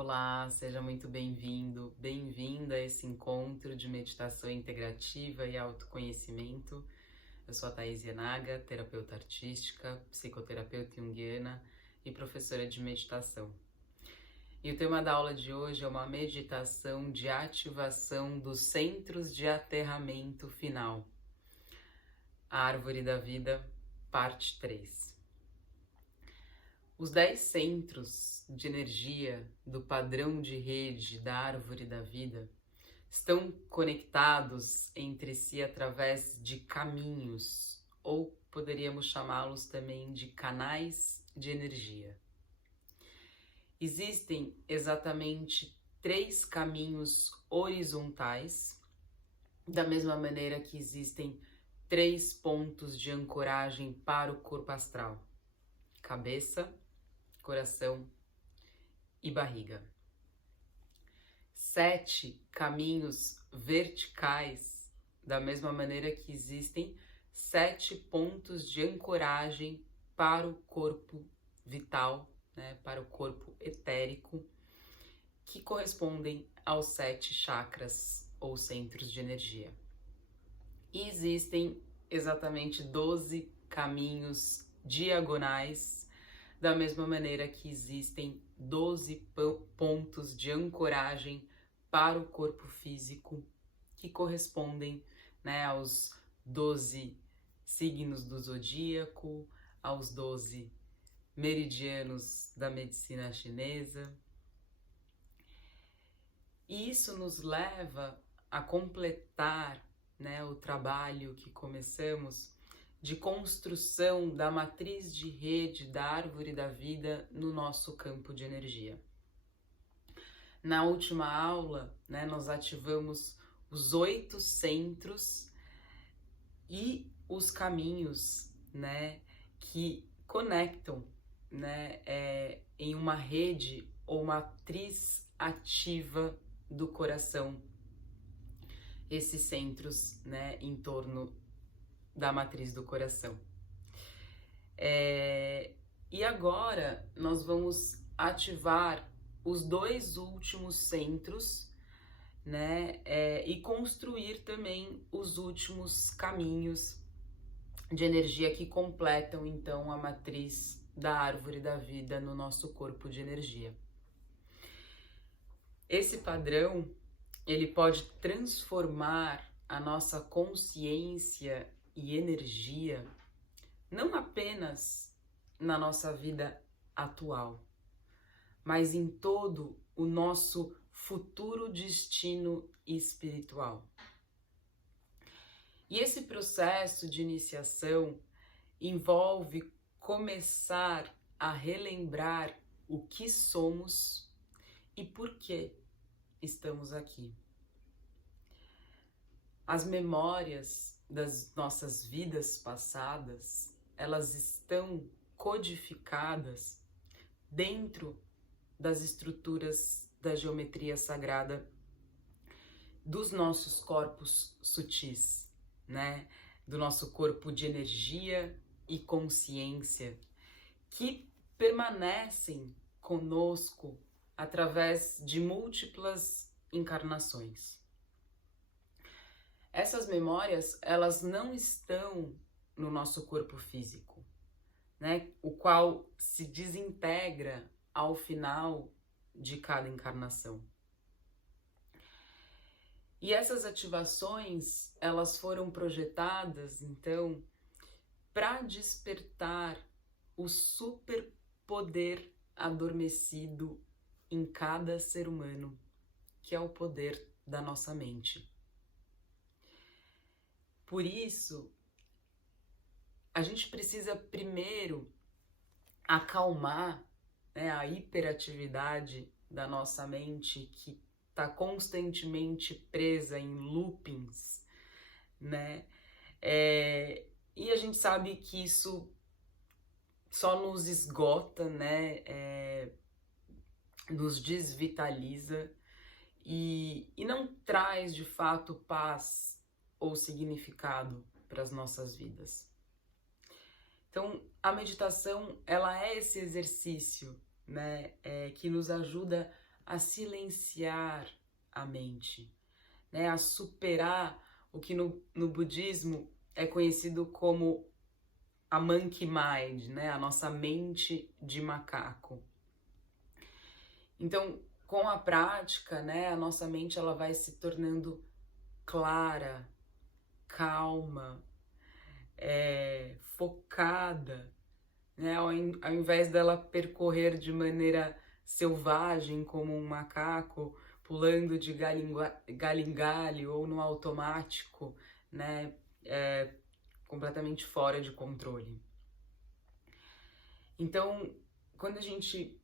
Olá, seja muito bem-vindo, bem-vinda a esse encontro de meditação integrativa e autoconhecimento. Eu sou a Thaís Yenaga, terapeuta artística, psicoterapeuta junguiana e professora de meditação. E o tema da aula de hoje é uma meditação de ativação dos centros de aterramento final. A Árvore da Vida, parte 3. Os 10 centros de energia do padrão de rede da Árvore da Vida estão conectados entre si através de caminhos, ou poderíamos chamá-los também de canais de energia. Existem exatamente 3 caminhos horizontais, da mesma maneira que existem 3 pontos de ancoragem para o corpo astral: cabeça, coração e barriga. 7 caminhos verticais, da mesma maneira que existem 7 pontos de ancoragem para o corpo vital, para o corpo etérico, que correspondem aos 7 chakras ou centros de energia. E existem exatamente 12 caminhos diagonais, da mesma maneira que existem 12 pontos de ancoragem para o corpo físico, que correspondem, aos 12 signos do zodíaco, aos 12 meridianos da medicina chinesa. E isso nos leva a completar, o trabalho que começamos de construção da matriz de rede da Árvore da Vida no nosso campo de energia. Na última aula, nós ativamos os 8 centros e os caminhos, que conectam, em uma rede ou matriz ativa do coração, esses centros, em torno da matriz do coração. E agora nós vamos ativar os 2 últimos centros, e construir também os últimos caminhos de energia que completam então a matriz da Árvore da Vida no nosso corpo de energia. Esse padrão, ele pode transformar a nossa consciência e energia, não apenas na nossa vida atual, mas em todo o nosso futuro destino espiritual. E esse processo de iniciação envolve começar a relembrar o que somos e por que estamos aqui. As memórias das nossas vidas passadas, elas estão codificadas dentro das estruturas da geometria sagrada dos nossos corpos sutis, do nosso corpo de energia e consciência, que permanecem conosco através de múltiplas encarnações. Essas memórias, elas não estão no nosso corpo físico, o qual se desintegra ao final de cada encarnação. E essas ativações, elas foram projetadas, então, para despertar o superpoder adormecido em cada ser humano, que é o poder da nossa mente. Por isso, a gente precisa primeiro acalmar, a hiperatividade da nossa mente, que está constantemente presa em loopings, e a gente sabe que isso só nos esgota, nos desvitaliza e não traz de fato paz ou significado para as nossas vidas. Então, a meditação, ela é esse exercício, que nos ajuda a silenciar a mente, né? A superar o que no budismo é conhecido como a monkey mind, né? A nossa mente de macaco. Então, com a prática, né, a nossa mente ela vai se tornando clara, calma, focada, né? Ao invés dela percorrer de maneira selvagem como um macaco, pulando de galho em galho ou no automático, né? Completamente fora de controle. Então, quando a gente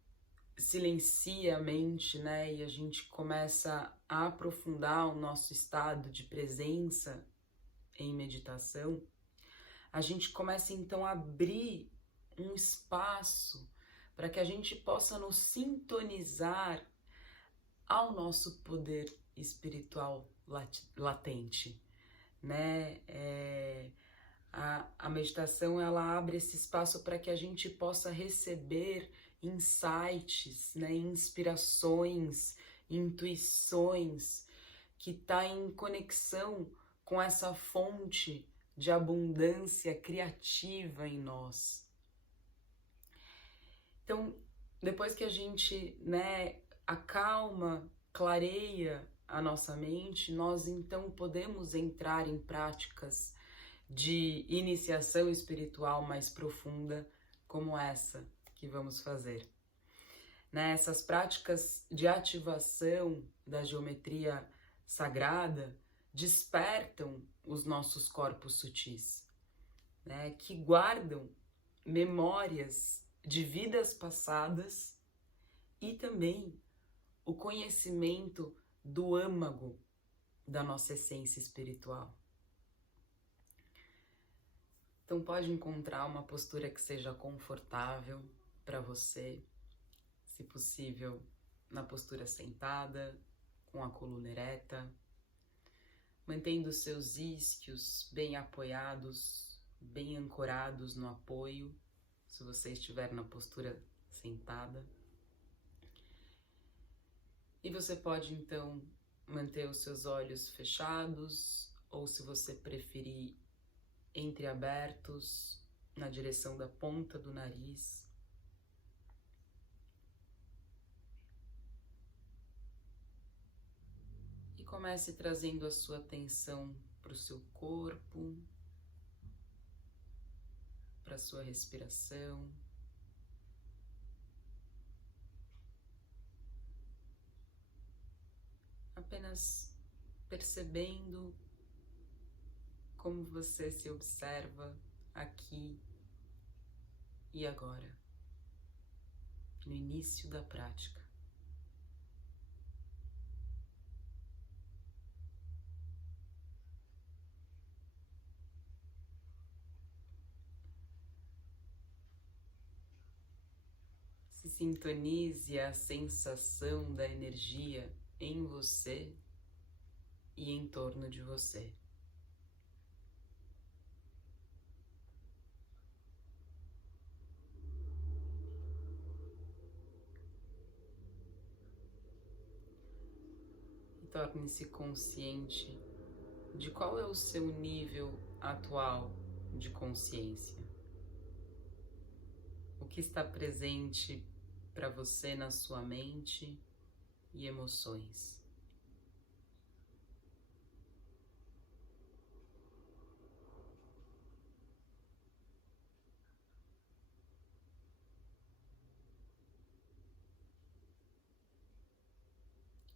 silencia a mente, né, e a gente começa a aprofundar o nosso estado de presença em meditação, a gente começa então a abrir um espaço para que a gente possa nos sintonizar ao nosso poder espiritual latente, né? A meditação ela abre esse espaço para que a gente possa receber insights, né, inspirações, intuições, que está em conexão com essa fonte de abundância criativa em nós. Então, depois que a gente, né, acalma, clareia a nossa mente, nós então podemos entrar em práticas de iniciação espiritual mais profunda, como essa que vamos fazer. Essas práticas de ativação da geometria sagrada despertam os nossos corpos sutis, né, que guardam memórias de vidas passadas e também o conhecimento do âmago da nossa essência espiritual. Então pode encontrar uma postura que seja confortável para você, se possível na postura sentada, com a coluna ereta, mantendo seus isquios bem apoiados, bem ancorados no apoio, se você estiver na postura sentada. E você pode então manter os seus olhos fechados, ou se você preferir, entreabertos na direção da ponta do nariz. E comece trazendo a sua atenção para o seu corpo, para a sua respiração. Apenas percebendo como você se observa aqui e agora, no início da prática. Se sintonize a sensação da energia em você e em torno de você. Torne-se consciente de qual é o seu nível atual de consciência. O que está presente para você na sua mente e emoções.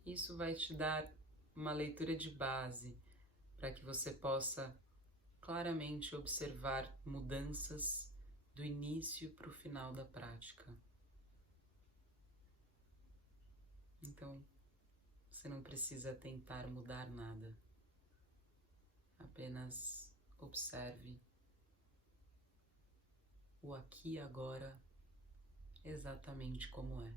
Isso vai te dar uma leitura de base para que você possa claramente observar mudanças do início para o final da prática. Então, você não precisa tentar mudar nada. Apenas observe o aqui e agora exatamente como é.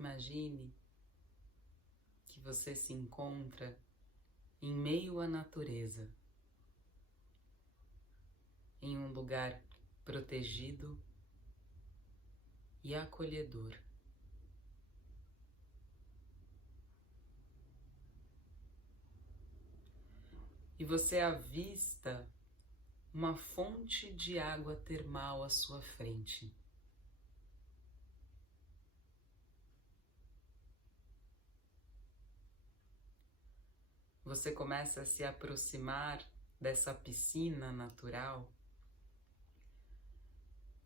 Imagine que você se encontra em meio à natureza, em um lugar protegido e acolhedor. E você avista uma fonte de água termal à sua frente. Você começa a se aproximar dessa piscina natural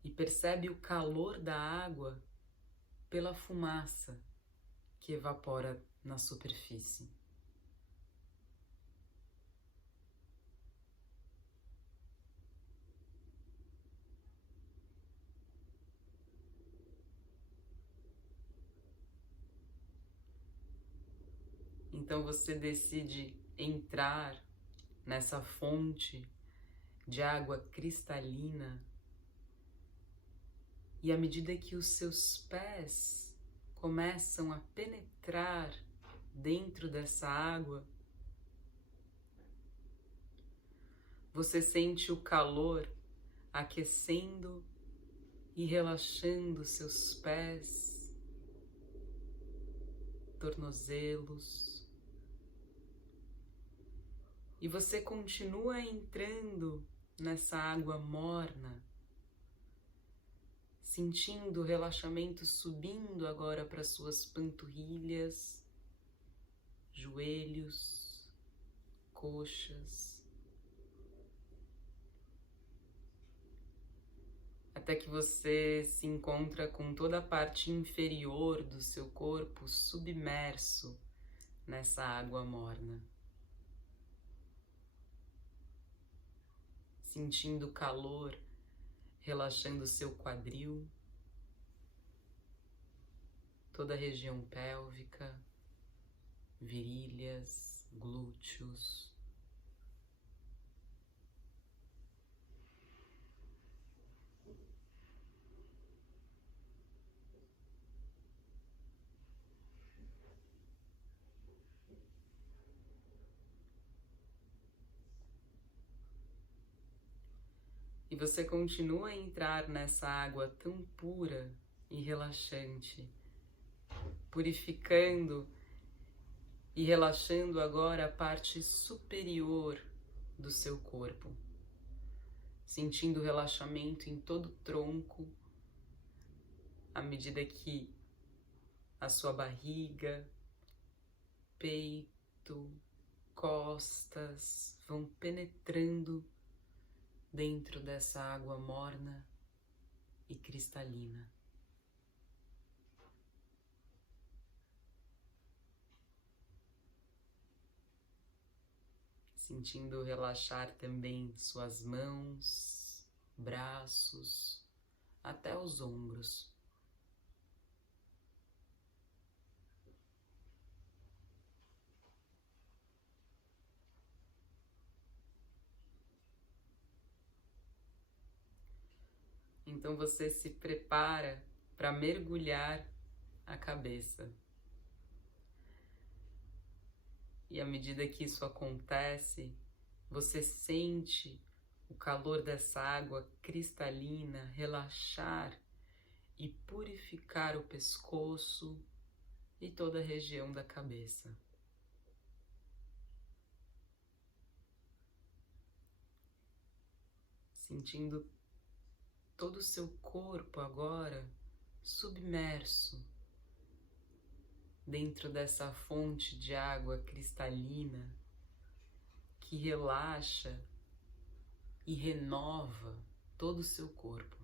e percebe o calor da água pela fumaça que evapora na superfície. Então você decide entrar nessa fonte de água cristalina e à medida que os seus pés começam a penetrar dentro dessa água, você sente o calor aquecendo e relaxando seus pés, tornozelos. E você continua entrando nessa água morna, sentindo o relaxamento subindo agora para suas panturrilhas, joelhos, coxas, até que você se encontra com toda a parte inferior do seu corpo submerso nessa água morna. Sentindo o calor, relaxando o seu quadril, toda a região pélvica, virilhas, glúteos. E você continua a entrar nessa água tão pura e relaxante, purificando e relaxando agora a parte superior do seu corpo, sentindo o relaxamento em todo o tronco, à medida que a sua barriga, peito, costas vão penetrando dentro dessa água morna e cristalina. Sentindo relaxar também suas mãos, braços, até os ombros. Então você se prepara para mergulhar a cabeça. E à medida que isso acontece, você sente o calor dessa água cristalina relaxar e purificar o pescoço e toda a região da cabeça. Sentindo todo o seu corpo agora submerso dentro dessa fonte de água cristalina que relaxa e renova todo o seu corpo.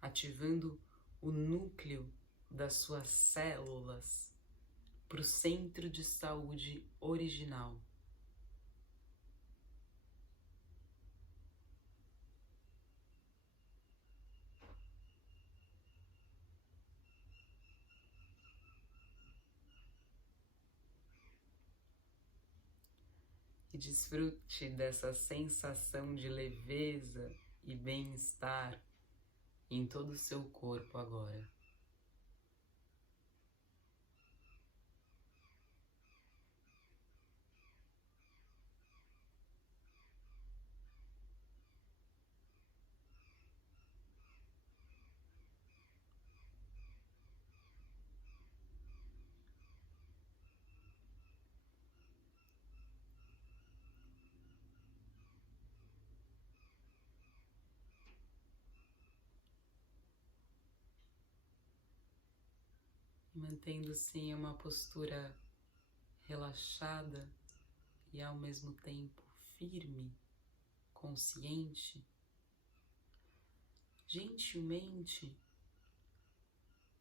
Ativando o núcleo das suas células para o centro de saúde original. E desfrute dessa sensação de leveza e bem-estar em todo o seu corpo agora. Mantendo-se em uma postura relaxada e ao mesmo tempo firme, consciente, gentilmente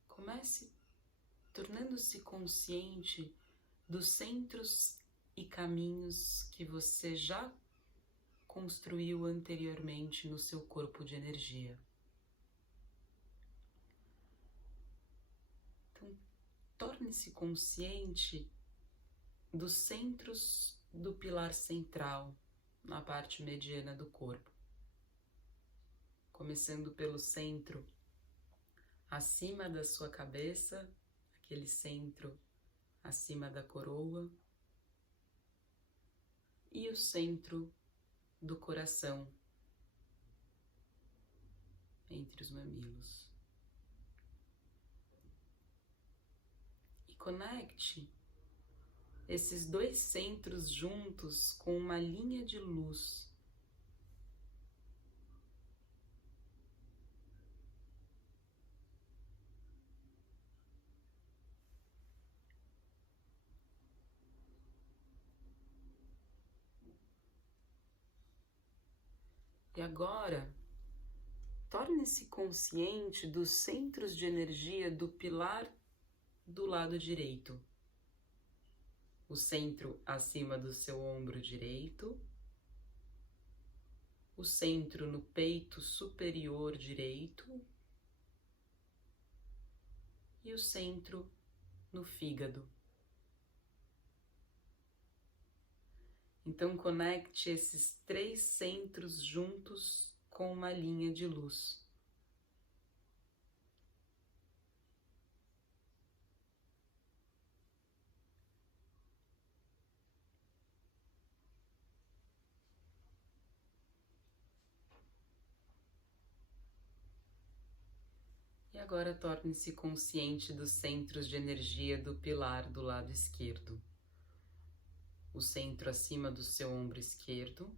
comece tornando-se consciente dos centros e caminhos que você já construiu anteriormente no seu corpo de energia. Então, torne-se consciente dos centros do pilar central, na parte mediana do corpo. Começando pelo centro acima da sua cabeça, aquele centro acima da coroa, e o centro do coração, entre os mamilos. E conecte esses dois centros juntos com uma linha de luz. E agora, torne-se consciente dos centros de energia do pilar do lado direito. O centro acima do seu ombro direito, o centro no peito superior direito e o centro no fígado. Então conecte esses três centros juntos com uma linha de luz. E agora torne-se consciente dos centros de energia do pilar do lado esquerdo. O centro acima do seu ombro esquerdo,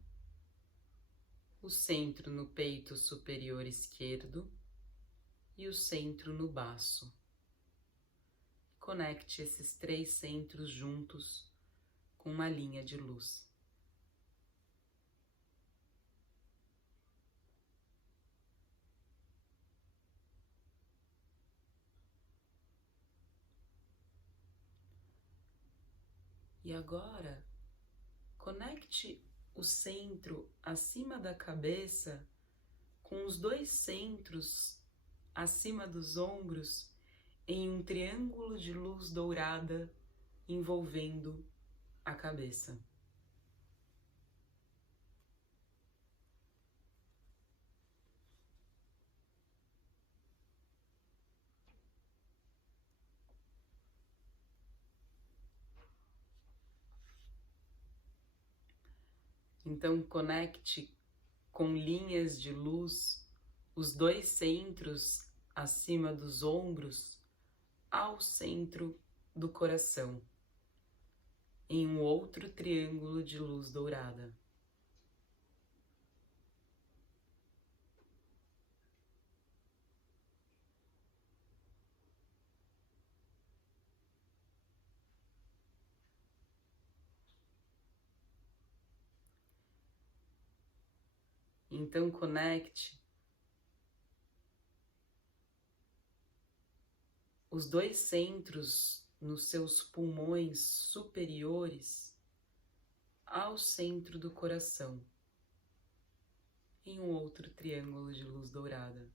o centro no peito superior esquerdo e o centro no baço. Conecte esses três centros juntos com uma linha de luz. E agora, conecte o centro acima da cabeça com os dois centros acima dos ombros em um triângulo de luz dourada envolvendo a cabeça. Então conecte com linhas de luz os dois centros acima dos ombros ao centro do coração, em um outro triângulo de luz dourada. Então conecte os dois centros nos seus pulmões superiores ao centro do coração, em um outro triângulo de luz dourada.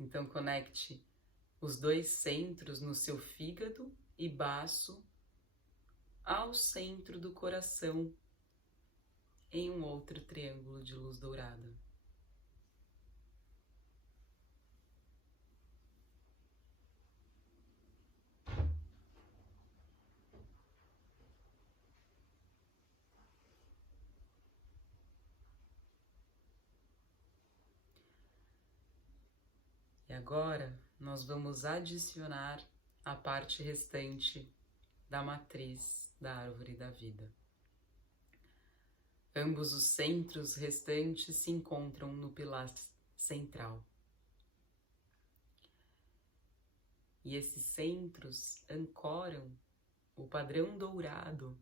Então conecte os dois centros no seu fígado e baço ao centro do coração em um outro triângulo de luz dourada. E agora nós vamos adicionar a parte restante da matriz da árvore da vida. Ambos os centros restantes se encontram no pilar central. E esses centros ancoram o padrão dourado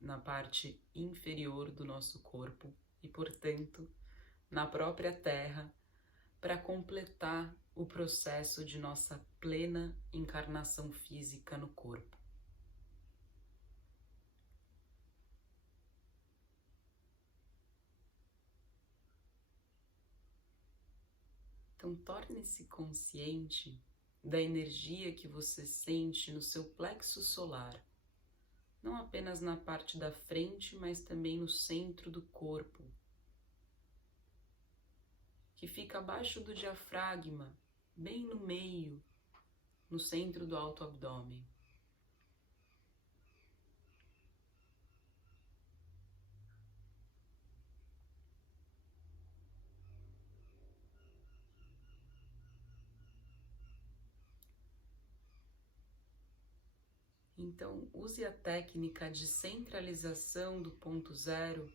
na parte inferior do nosso corpo e, portanto, na própria Terra, para completar o processo de nossa plena encarnação física no corpo. Então, torne-se consciente da energia que você sente no seu plexo solar, não apenas na parte da frente, mas também no centro do corpo, que fica abaixo do diafragma, bem no meio, no centro do alto abdômen. Então, use a técnica de centralização do ponto zero,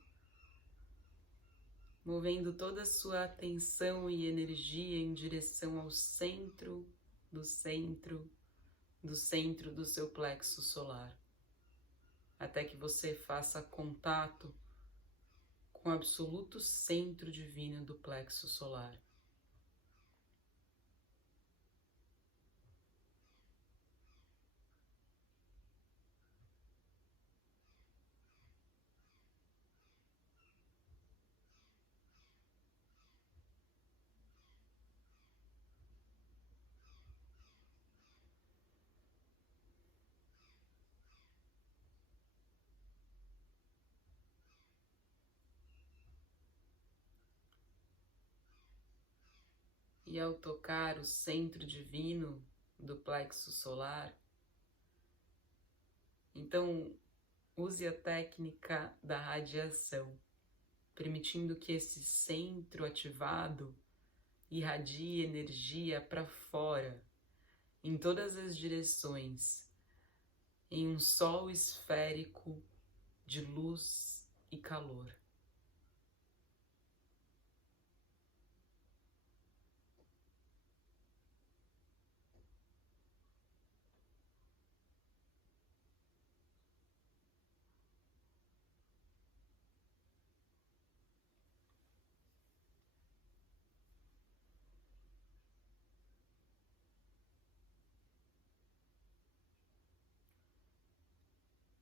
movendo toda a sua atenção e energia em direção ao centro do centro do centro do seu plexo solar, até que você faça contato com o absoluto centro divino do plexo solar. E ao tocar o centro divino do plexo solar, então use a técnica da radiação, permitindo que esse centro ativado irradie energia para fora, em todas as direções, em um sol esférico de luz e calor.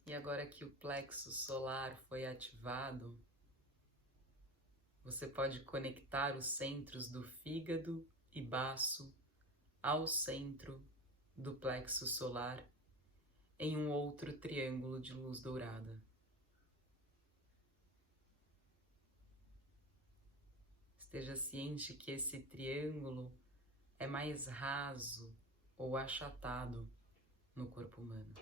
E agora que o plexo solar foi ativado, você pode conectar os centros do fígado e baço ao centro do plexo solar em um outro triângulo de luz dourada. Esteja ciente que esse triângulo é mais raso ou achatado no corpo humano.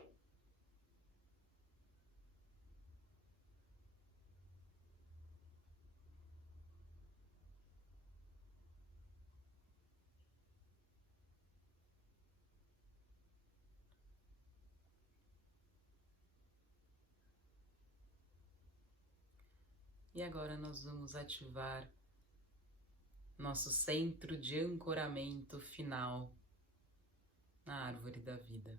E agora nós vamos ativar nosso centro de ancoramento final na árvore da vida.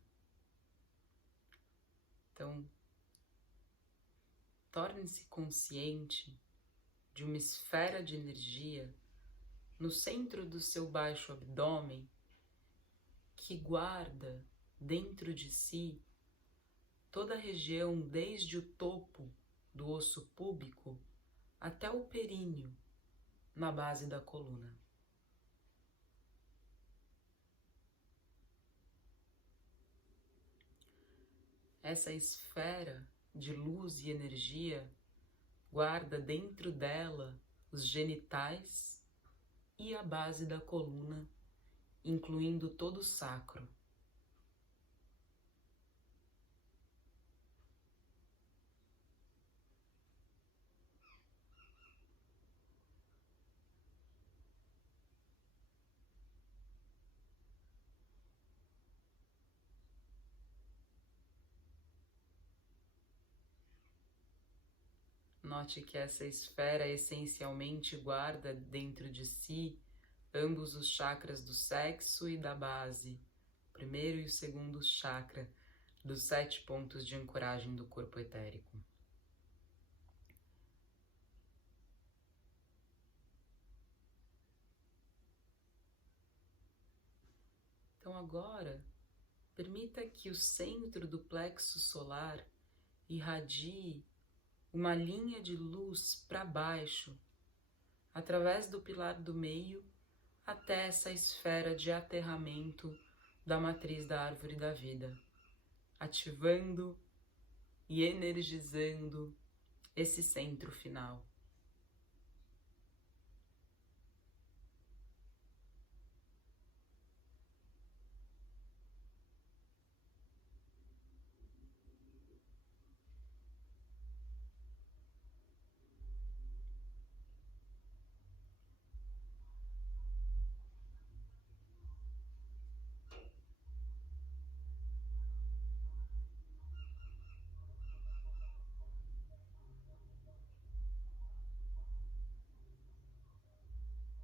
Então, torne-se consciente de uma esfera de energia no centro do seu baixo abdômen que guarda dentro de si toda a região desde o topo do osso púbico até o períneo na base da coluna. essa esfera de luz e energia guarda dentro dela os genitais e a base da coluna, incluindo todo o sacro. Note que essa esfera essencialmente guarda dentro de si ambos os chakras do sexo e da base, o primeiro e o segundo chakra dos 7 pontos de ancoragem do corpo etérico. Então agora, permita que o centro do plexo solar irradie uma linha de luz para baixo, através do pilar do meio, até essa esfera de aterramento da matriz da árvore da vida, ativando e energizando esse centro final.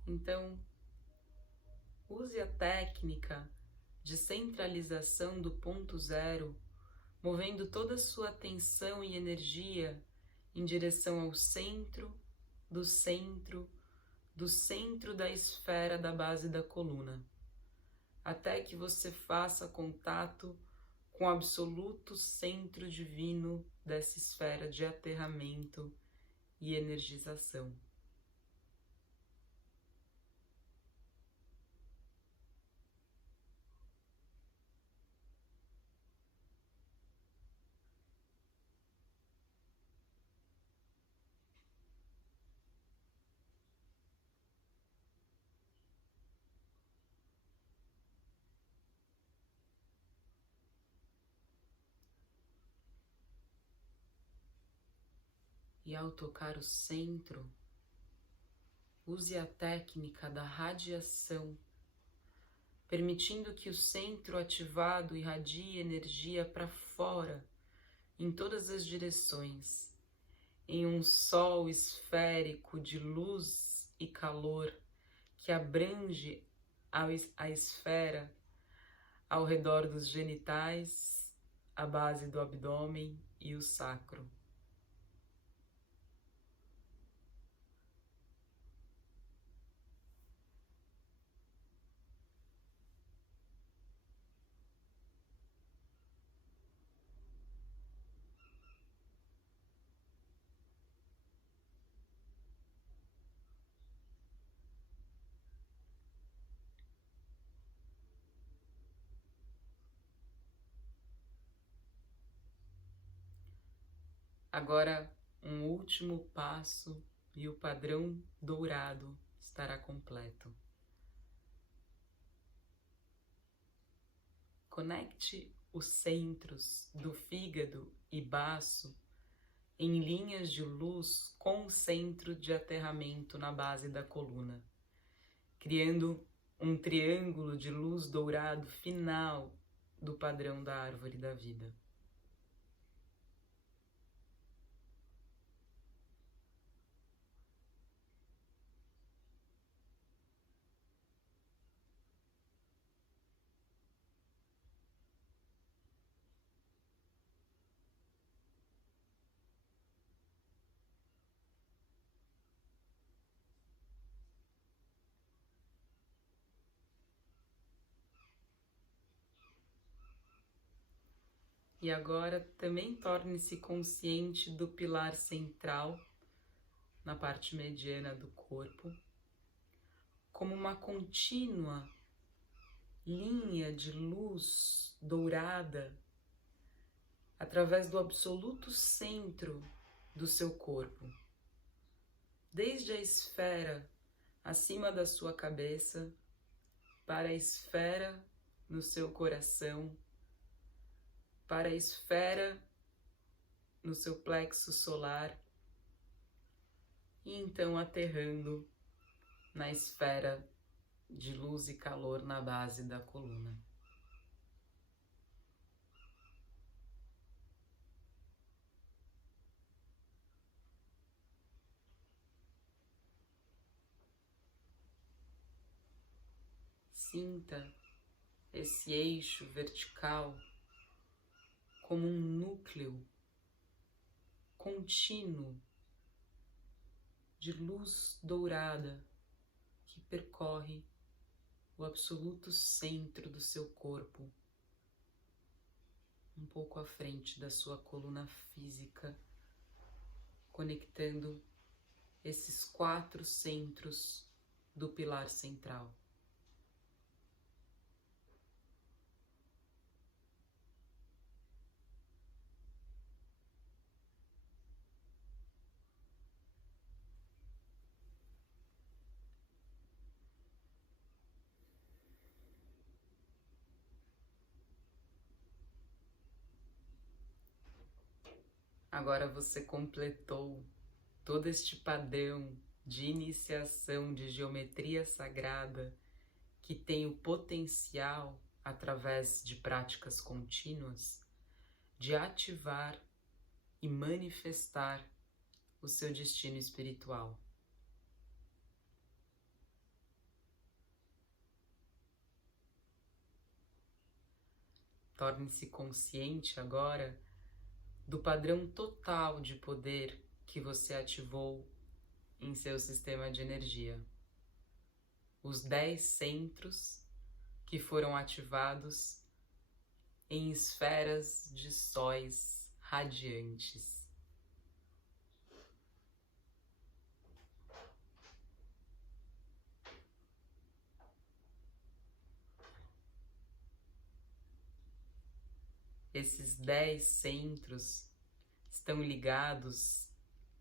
Então, use a técnica de centralização do ponto zero, movendo toda a sua atenção e energia em direção ao centro, do centro, do centro da esfera da base da coluna, até que você faça contato com o absoluto centro divino dessa esfera de aterramento e energização. E ao tocar o centro, use a técnica da radiação, permitindo que o centro ativado irradie energia para fora, em todas as direções, em um sol esférico de luz e calor que abrange a esfera ao redor dos genitais, a base do abdômen e o sacro. Agora, um último passo e o padrão dourado estará completo. Conecte os centros do fígado e baço em linhas de luz com o centro de aterramento na base da coluna, criando um triângulo de luz dourado final do padrão da árvore da vida. E agora também torne-se consciente do pilar central, na parte mediana do corpo, como uma contínua linha de luz dourada através do absoluto centro do seu corpo, desde a esfera acima da sua cabeça, para a esfera no seu coração, para a esfera no seu plexo solar, e então aterrando na esfera de luz e calor na base da coluna. Sinta esse eixo vertical como um núcleo contínuo de luz dourada que percorre o absoluto centro do seu corpo, um pouco à frente da sua coluna física, conectando esses 4 centros do pilar central. Agora você completou todo este padrão de iniciação de geometria sagrada que tem o potencial, através de práticas contínuas, de ativar e manifestar o seu destino espiritual. Torne-se consciente agora do padrão total de poder que você ativou em seu sistema de energia. Os 10 centros que foram ativados em esferas de sóis radiantes. Esses 10 centros estão ligados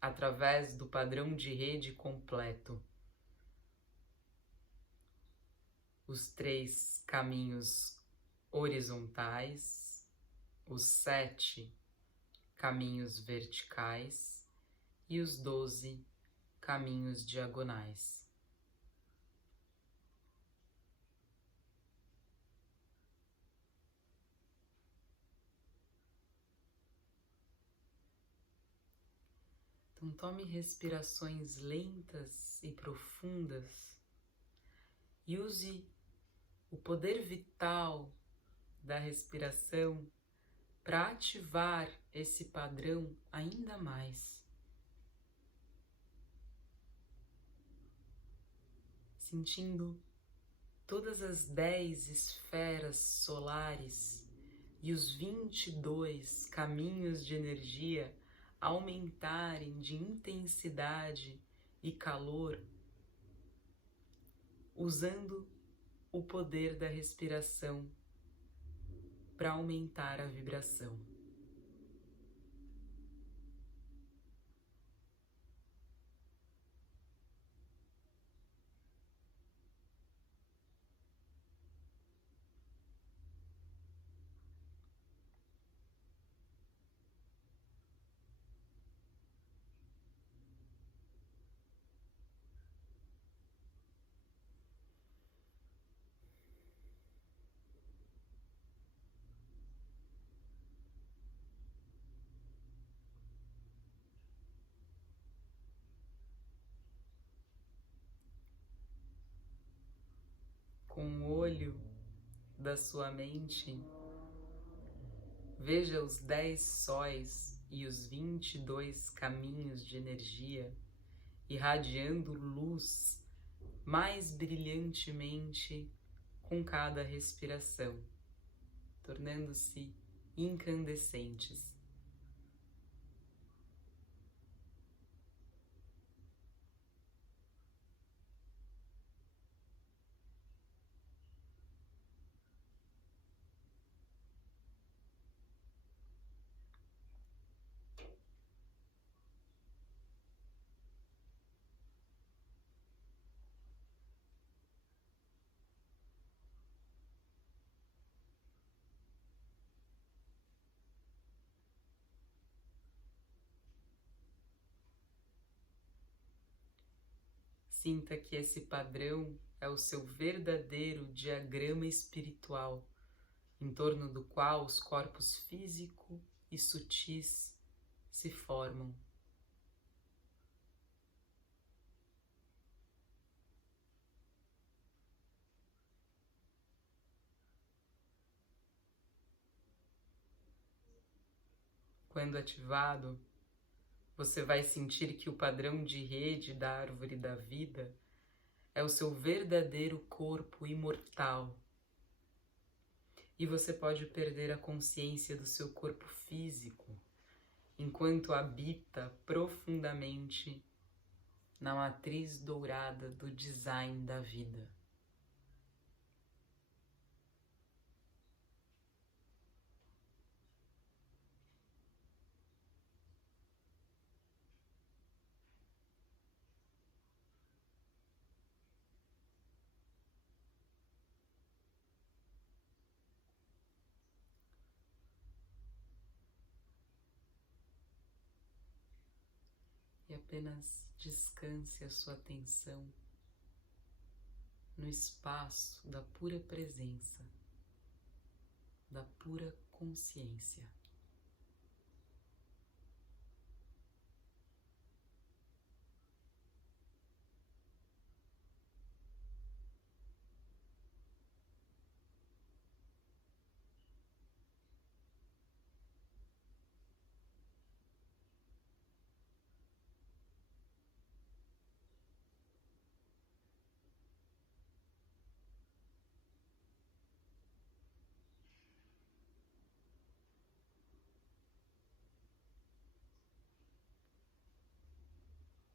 através do padrão de rede completo. Os 3 caminhos horizontais, os 7 caminhos verticais e os 12 caminhos diagonais. Então tome respirações lentas e profundas e use o poder vital da respiração para ativar esse padrão ainda mais. Sentindo todas as 10 esferas solares e os 22 caminhos de energia aumentarem de intensidade e calor, usando o poder da respiração para aumentar a vibração. Com o olho da sua mente, veja os 10 sóis e os 22 caminhos de energia irradiando luz mais brilhantemente com cada respiração, tornando-se incandescentes. Sinta que esse padrão é o seu verdadeiro diagrama espiritual, em torno do qual os corpos físico e sutis se formam. Quando ativado, você vai sentir que o padrão de rede da árvore da vida é o seu verdadeiro corpo imortal. E você pode perder a consciência do seu corpo físico, enquanto habita profundamente na matriz dourada do design da vida. E apenas descanse a sua atenção no espaço da pura presença, da pura consciência.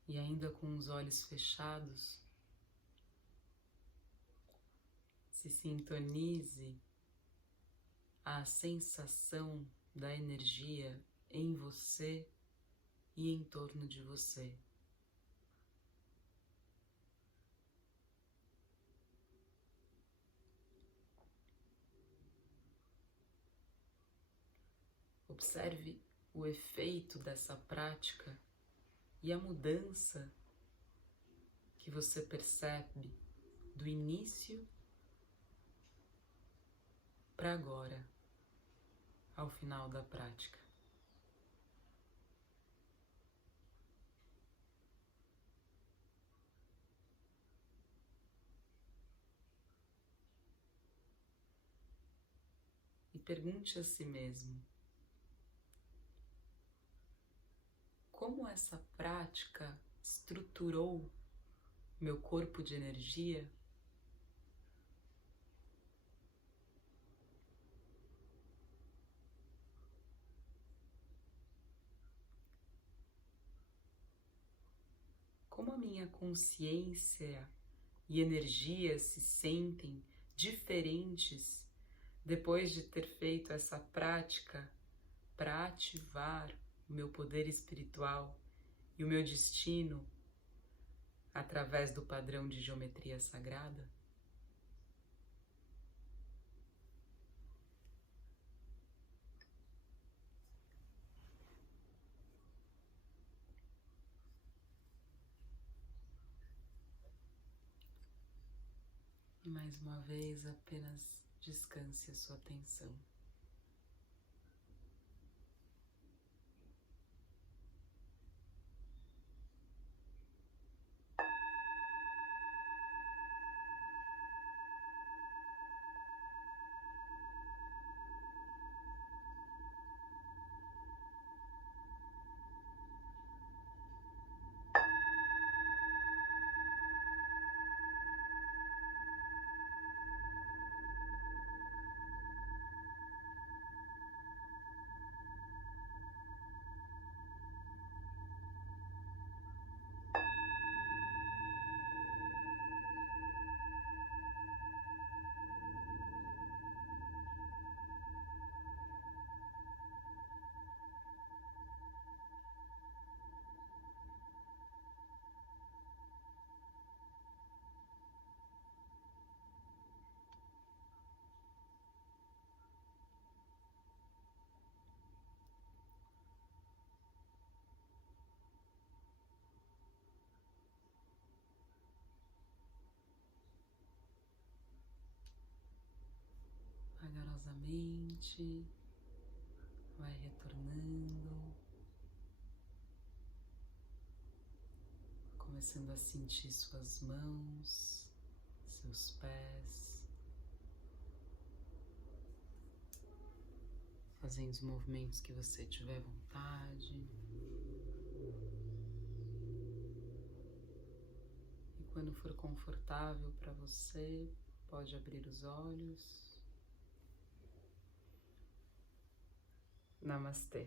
E ainda com os olhos fechados, se sintonize à sensação da energia em você e em torno de você. Observe o efeito dessa prática e a mudança que você percebe do início para agora, ao final da prática. E pergunte a si mesmo: como essa prática estruturou meu corpo de energia? Como a minha consciência e energia se sentem diferentes depois de ter feito essa prática para ativar o meu poder espiritual e o meu destino através do padrão de geometria sagrada? E mais uma vez, apenas descanse a sua atenção. vagarosamente, vai retornando, começando a sentir suas mãos, seus pés, fazendo os movimentos que você tiver vontade. E quando for confortável para você, pode abrir os olhos. Namastê.